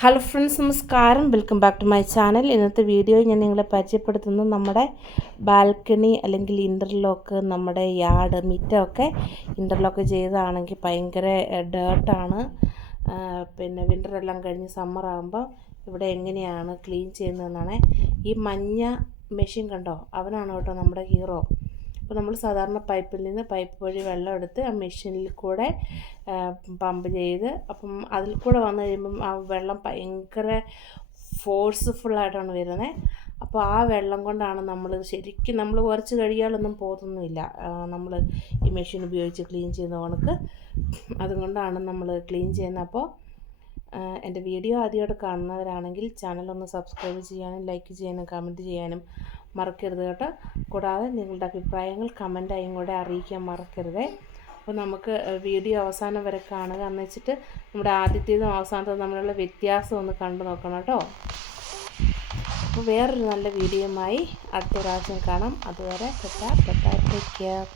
Hello friends, നമസ്കാരം. Welcome back to my channel. ഇന്നത്തെ വീഡിയോയിൽ ഞാൻ നിങ്ങളെ പരിചയപ്പെടുത്തുന്നത് നമ്മുടെ ബാൽക്കണി അല്ലെങ്കിൽ ഇൻ്റർലോക്ക്, നമ്മുടെ യാർഡ് മിറ്റമൊക്കെ ഇൻ്റർലോക്ക് ചെയ്തതാണെങ്കിൽ ഭയങ്കര ഡേർട്ടാണ്. പിന്നെ വിൻ്ററെല്ലാം കഴിഞ്ഞ് സമ്മറാകുമ്പോൾ ഇവിടെ എങ്ങനെയാണ് ക്ലീൻ ചെയ്യുന്നതെന്നാണ്. ഈ മഞ്ഞ മെഷീൻ കണ്ടോ, അവനാണ് കേട്ടോ നമ്മുടെ ഹീറോ. അപ്പോൾ നമ്മൾ സാധാരണ പൈപ്പിൽ നിന്ന് പൈപ്പ് വഴി വെള്ളം എടുത്ത് ആ മെഷീനിൽ കൂടെ പമ്പ് ചെയ്ത്, അപ്പം അതിൽ കൂടെ വന്നു കഴിയുമ്പം ആ വെള്ളം ഭയങ്കര ഫോഴ്സ്ഫുള്ളായിട്ടാണ് വരുന്നത്. അപ്പോൾ ആ വെള്ളം കൊണ്ടാണ് നമ്മൾ കുറച്ച് കഴിയാലൊന്നും പോകത്തൊന്നുമില്ല, നമ്മൾ ഈ മെഷീൻ ഉപയോഗിച്ച് ക്ലീൻ ചെയ്യുന്ന കണക്ക്. അതുകൊണ്ടാണ് നമ്മൾ ക്ലീൻ ചെയ്യുന്നത്. അപ്പോൾ എൻ്റെ വീഡിയോ ആദ്യമായിട്ട് കാണുന്നവരാണെങ്കിൽ ചാനലൊന്ന് സബ്സ്ക്രൈബ് ചെയ്യാനും ലൈക്ക് ചെയ്യാനും കമൻറ്റ് ചെയ്യാനും മറക്കരുത് കേട്ടോ. കൂടാതെ നിങ്ങളുടെ അഭിപ്രായങ്ങൾ കമൻറ്റായും കൂടെ അറിയിക്കാൻ മറക്കരുത്. അപ്പോൾ നമുക്ക് വീഡിയോ അവസാനം വരെ കാണുക എന്ന് വെച്ചിട്ട് നമ്മുടെ ആദ്യത്തേതും അവസാനത്തേതും തമ്മിലുള്ള വ്യത്യാസം ഒന്ന് കണ്ടു നോക്കണം കേട്ടോ. അപ്പോൾ വേറൊരു നല്ല വീഡിയോയുമായി അടുത്ത പ്രാവശ്യം കാണാം. അതുവരെ ടേക്ക് കെയർ.